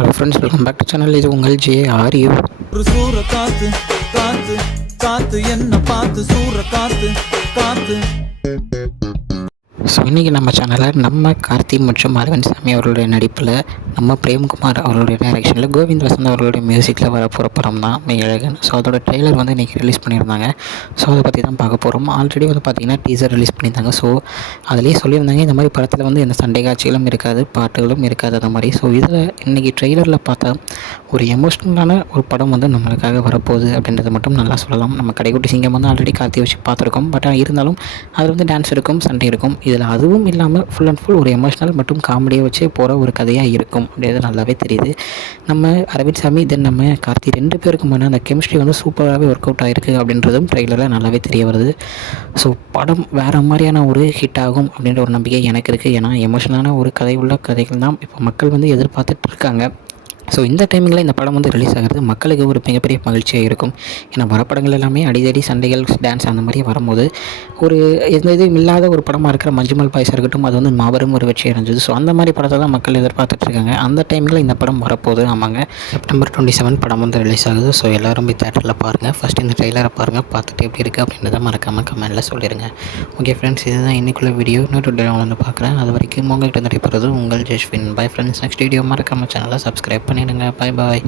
Hello friends, welcome back to channel. இது உங்கள் JRU. ஒரு சூற காத்து காத்து காத்து என்ன பார்த்து சூற காத்து காத்து. ஸோ இன்றைக்கி நம்ம சேனலில் நம்ம கார்த்தி மற்றும் அரவிந்த் சாமி அவர்களுடைய நடிப்பில் நம்ம பிரேம்குமார் அவர்களுடைய டைரக்ஷனில் கோவிந்த் வசந்த் அவர்களுடைய மியூசிக்கில் வரப்போகிற படம் தான் மெய்யழகன். ஸோ அதோட ட்ரெய்லர் வந்து இன்றைக்கி ரிலீஸ் பண்ணியிருந்தாங்க. ஸோ அதை பற்றி தான் பார்க்க போகிறோம். ஆல்ரெடி வந்து பார்த்திங்கன்னா டீசர் ரிலீஸ் பண்ணியிருந்தாங்க. ஸோ அதிலேயே சொல்லியிருந்தாங்க இந்த மாதிரி படத்தில் வந்து எந்த சண்டை காட்சிகளும் இருக்காது, பாட்டுகளும் இருக்காது அந்த மாதிரி. ஸோ இதில் இன்றைக்கி ட்ரெய்லரில் பார்த்தா ஒரு எமோஷ்னலான ஒரு படம் வந்து நம்மளுக்காக வரப்போகுது அப்படின்றத மட்டும் நல்லா சொல்லலாம். நம்ம கடைக்குட்டி சிங்கம் வந்து ஆல்ரெடி கார்த்தி வச்சு பார்த்துருக்கோம். பட் இருந்தாலும் அதில் வந்து டான்ஸ் இருக்கும், சண்டை இருக்கும். இதில் அதுவும் இல்லாமல் ஃபுல் அண்ட் ஃபுல் ஒரு எமோஷ்னல் மற்றும் காமெடியை வச்சே போகிற ஒரு கதையாக இருக்கும் அப்படின்றது நல்லாவே தெரியுது. நம்ம அரவிந்த் சாமி தென் நம்ம கார்த்தி 2 பேருக்குமான அந்த கெமிஸ்ட்ரி வந்து சூப்பராகவே ஒர்க் அவுட் ஆகிருக்கு அப்படின்றதும் ட்ரெய்லரில் நல்லாவே தெரிய வருது. ஸோ படம் வேறு மாதிரியான ஒரு ஹிட் ஆகும் அப்படின்ற ஒரு நம்பிக்கை எனக்கு இருக்குது. ஏன்னா எமோஷனலான ஒரு கதை உள்ள கதைகள் தான் இப்போ மக்கள் வந்து எதிர்பார்த்துட்டு இருக்காங்க. ஸோ இந்த டைமிங்கில் இந்த படம் வந்து ரிலீஸ் ஆகிறது மக்களுக்கு ஒரு மிகப்பெரிய மகிழ்ச்சியாக இருக்கும். ஏன்னா வரப்படங்கள் எல்லாமே அடிதடி சண்டைகள், டான்ஸ் அந்த மாதிரி வரும்போது ஒரு எந்த இதுவும் இல்லாத ஒரு படமாக இருக்கிற மஞ்சுமல் பாய்ஸாக இருக்கட்டும், அது வந்து மாபெரும் ஒரு வெற்றி அடைஞ்சது. ஸோ அந்த மாதிரி படத்தை தான் மக்கள் எதிர்பார்த்துட்ருக்காங்க. அந்த டைமில் இந்த படம் வரப்போகுது. ஆமாங்க, செப்டம்பர் 27 படம் வந்து ரிலீஸ் ஆகுது. ஸோ எல்லோரும் போய் தேட்டரில் பாருங்கள். ஃபஸ்ட்டு இந்த ட்ரெய்லரை பாருங்கள், பார்த்துட்டு எப்படி இருக்குது அப்படின்றத மறக்காமல் கமெண்ட்டில் சொல்லிடுங்க. ஓகே ஃப்ரெண்ட்ஸ், இதுதான் இன்றைக்குள்ள வீடியோ. இன்னொரு வீடியோ வந்து பார்க்குறேன். அது வரைக்கும் உங்கள்கிட்ட நடைபெறுறது உங்கள் Jeswin. Bye friends. Next video மறக்காமல் சேனலை சப்ஸ்கிரைப் பண்ணிடுங்க. பாய் பாய்.